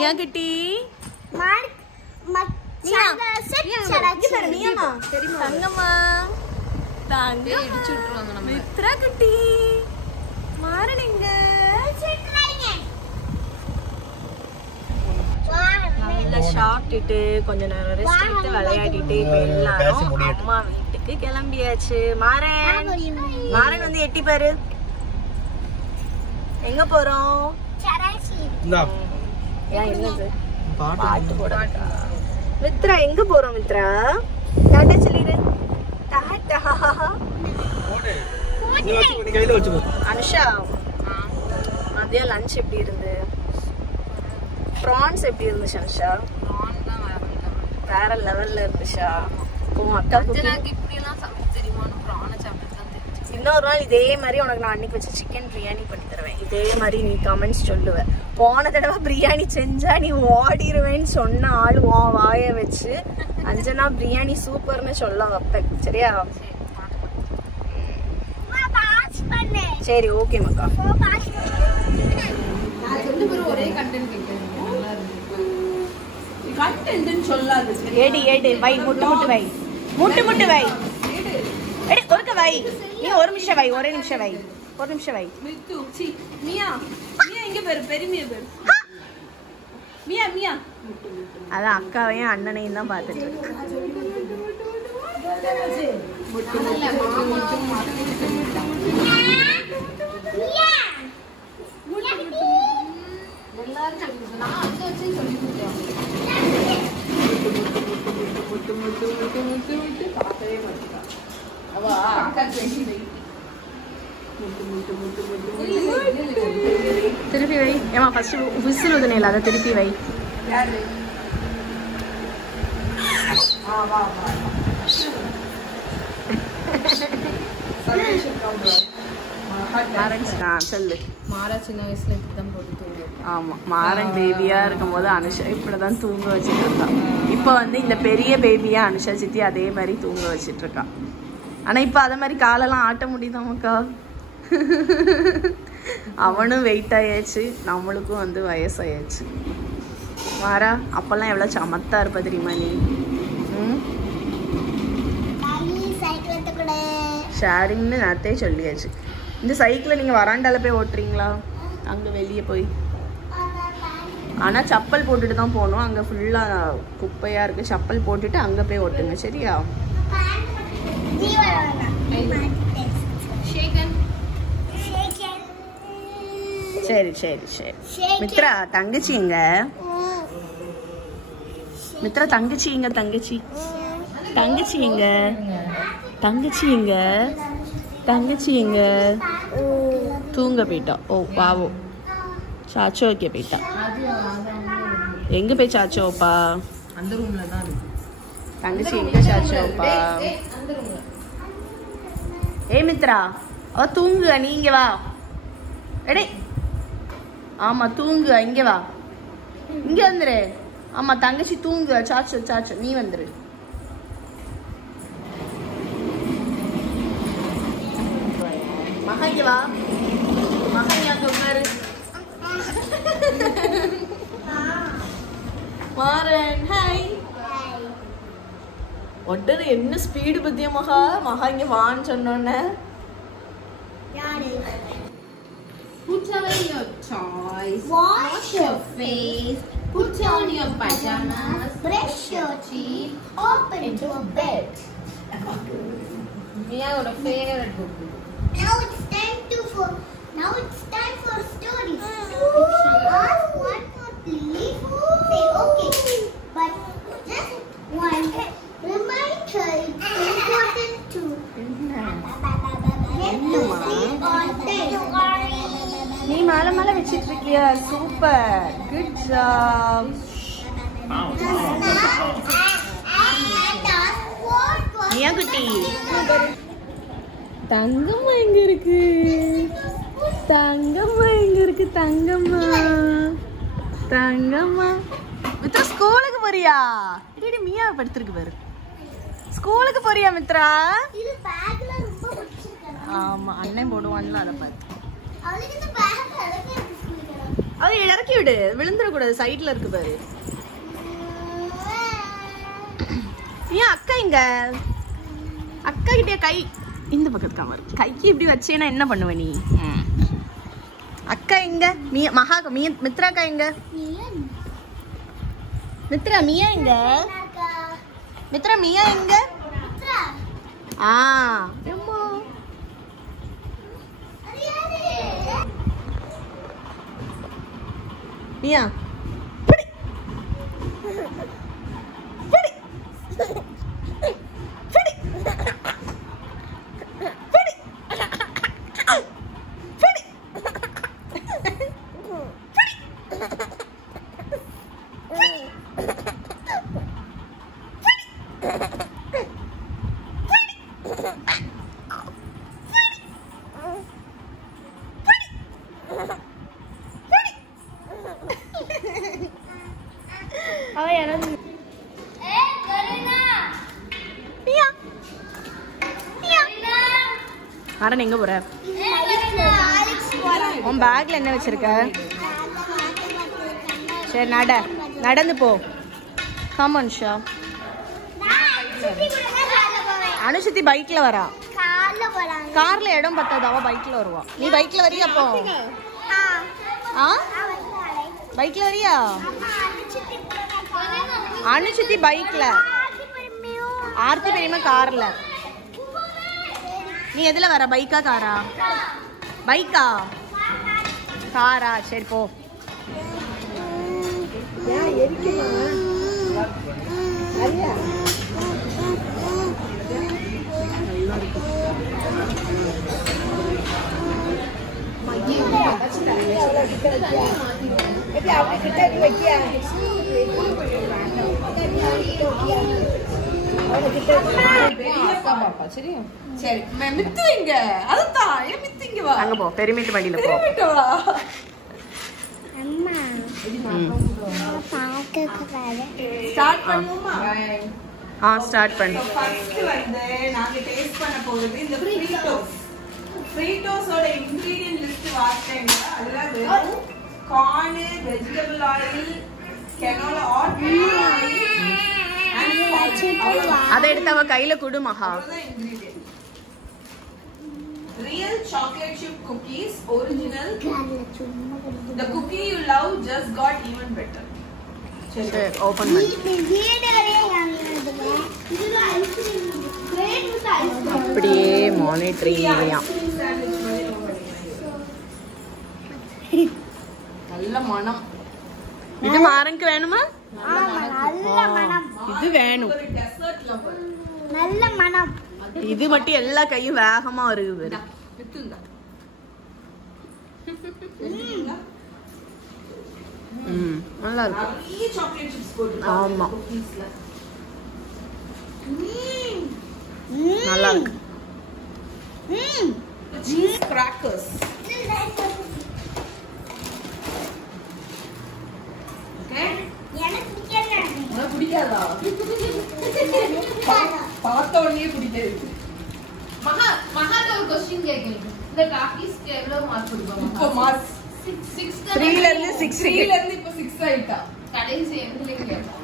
மியா குட்டி தங்கம்மா தாங்க இடிச்சு விட்டுருவாங்க நம்ம. மித்ரா குட்டி மாறனிங்க நல்லா சாப்பிட்டுட்டு கொஞ்ச நேரம் ரெஸ்ட் எடுத்து விளையாடிட்டு இப்ப எல்லாரும் அம்மா வீட்டுக்கு கிளம்பியாச்சு. மாறன் வந்து எட்டி பாரு. எங்க போறோம்? பாட்டு போட. மித்ரா எங்க போறோம்? மித்ரா டாடா சொல்லிடு. டாடா. அனுஷா மதியம் லஞ்ச் எப்படி இருந்து? ப்ரான்ஸ் எப்படி இருந்துச்சு அனுஷா? வேற லெவல்ல இருந்துச்சா? அக்கா இன்னொரு நாள் இதே மாதிரி உனக்கு நான் அன்னைக்கு வச்சு சிக்கன் பிரியாணி பண்ணி தருவேன். இதே மாதிரி நீ கமெண்ட்ஸ் சொல்லுவ. போன தடவை பிரியாணி செஞ்சா நீ ஓடிடுவேன்னு சொன்ன ஆள் உன் வாய வச்சு அஞ்சனா பிரியாணி சூப்பர்னு சொல்ல வைப்பேன். சரியா? சரி ஓகே மக்கா. ஒரே கண்டென்ட் சொல்லாது. ஏடி ஏடி வை முட்டு முட்டு வை முட்டு முட்டு வை எடி ஒருக்க வை. நீ ஒரு நிமிஷம் வை. ஒரே நிமிஷம் வை. ஒரு நிமிஷம் வை. மியா மியா எங்க பேரு? பெருமையா பேரு மியா மியா. அதான் அக்காவையும் அண்ணனையும் தான் பார்த்துட்டு இருக்கு. திருப்பி வை. ஏமா ஃபர்ஸ்ட் விசில் ஊதுனேல அதை திருப்பி வை. சொல்லு. மாறா சின்ன வயசுல இப்படிதான் போட்டு தூங்கு. ஆமா மாறன் பேபியா இருக்கும் போது அனுஷா இப்படிதான் தூங்க வச்சுட்டு இருக்கான். இப்ப வந்து இந்த பெரிய பேபியா அனுஷா சித்தி அதே மாதிரி தூங்க வச்சிட்டு இருக்கான். ஆனா இப்ப அத மாதிரி காலெல்லாம் ஆட்ட முடியுதாமக்கா? அவனும் வெயிட் ஆயாச்சு, நம்மளுக்கும் வந்து வயசாயாச்சு. மாறா அப்பெல்லாம் எவ்வளவு சமத்தா இருப்ப தெரியுமா நீ? ஷேரிங்னு நேரத்தே சொல்லியாச்சு. இந்த சைக்கிளை நீங்கள் வராண்டால போய் ஓட்டுறீங்களா? அங்கே வெளியே போய். ஆனால் சப்பல் போட்டுட்டு தான் போகணும். அங்கே ஃபுல்லாக குப்பையாக இருக்குது. சப்பல் போட்டுட்டு அங்கே போய் ஓட்டுங்க. சரியா? சரி சரி சரி. மித்ரா தங்கச்சி எங்க? மித்ரா தங்கச்சி எங்க? தங்கச்சி தங்கச்சி எங்க? தங்கச்சி எங்க? தங்கச்சி எங்க? தூங்க போயிட்டா. ஓ பாவோ சாச்சோ வைக்க போயிட்டா. எங்க போய் சாச்சோப்பா? அந்த ரூம்ல தான் இருக்கு. தங்கச்சி எங்க சாச்சோப்பா? ஏய் மித்ரா அவ தூங்குக. நீங்க வா. எடே ஆமா தூங்குக. இங்க வா. இங்க வந்துரு. ஆமா தங்கச்சி தூங்குக. சாச்சோ சாச்சோ நீ வந்துரு. மகா இங்க வா. மகா இங்க அங்க உட்காரு. மாறன் ஹாய். உடனே என்ன ஸ்பீடு பத்தியா மகா? மகா இங்க வான்னு சொன்னோன்னே put away your toys, wash your face, put on your pajamas, brush your teeth, open your bed. Mia got a favorite book. Now it's time for stories. If she asks one more please, say okay. But just one reminder, it's important to sleep on time. நீ மேல மேல வச்சிட்டு இருக்கியா? Super good job. மியா குட்டி தங்கம்மா எங்க இருக்கு? தங்கம்மா எங்க இருக்கு? தங்கம்மா தங்கம்மா. மித்ரா ஸ்கூலுக்கு போறியா? இடி மியா படுத்துருக்கு பாரு. ஸ்கூலுக்கு போறியா மித்ரா? இது பேக்ல ரொம்ப பிடிச்சிருக்கு. ஆமா அண்ணன் போடுவான்ல அத பாரு. அவளுக்கு இந்த பேக் அழகா இருக்கு. அவ அதை இறக்கி விடு, விழுந்துடக்கூடாது. சைட்ல இருக்கு பாரு. ஏன் அக்கா இங்க? அக்கா கிட்டே கை இந்த பக்கத்துக்கு அமர். கைக்கு இப்படி வச்சேன்னா என்ன பண்ணுவ நீ? அக்கா எங்க? மகா மித்ராக்கா எங்க? மித்ரா மியா எங்க? மித்ரா மியா எங்க? ஆ மியா பிடி பிடி பிடி பிடி பிடி எங்க போற? உன் பேக்ல என்ன வச்சிருக்க? சரி நடந்து போ. காமன் ஷா. அனுஷித்தி பைக்ல வரா. கார்ல இடம் பத்தாது, அவ பைக்ல வருவா. நீ பைக்ல வரியா? அப்போ பைக்ல வரியா? அனுஷித்தி பைக்ல, ஆர்த்தி பெரியமா கார்ல. நீ எதுல வர? பைக்கா காரா? பைக்கா காரா? சரி போ. அங்க போ, பெருமிட்டு வண்டியில போ. ஸ்டார்ட் பண்ணு. ஃபர்ஸ்ட் வந்து நாங்க டேஸ்ட் பண்ண போறது இந்த ஃப்ரீட்டோஸ். ஃப்ரீட்டோஸோட இன்கிரிடியன்ட் லிஸ்ட் வாசிச்சேங்க. அதுல வெறும் corn, vegetable oil, canola oil, அதை எடுத்து அவ கையில கொடு மகா. Real chocolate chip cookies, original. The cookie you love just got even better. சரி ஓபன் பண்ணு. அப்படியே மானிட்டரியா. நல்ல மனம். இது மாரங்க வேணுமா? நல்ல மனம். இது வேணும். நல்ல மனம். இது மட்டும் எல்லா கையும் வேகமா வருது. நல்லா இருக்கு. ஆமா நல்லா இருக்கு. Cheese crackers. பிடிக்காதா? பார்த்த உடனே பிடிக்காது. மகா ஒரு क्वेश्चन கேக்குறீங்க. இந்த காக்கிஸ்க்கு எவ்வளவு மார்க் கொடுப்போம்? இப்போ மார்க் 3 ல இருந்து 6 இப்ப 6 ஆயிட்டா. கடைசி எண்ட்ல கேட்டா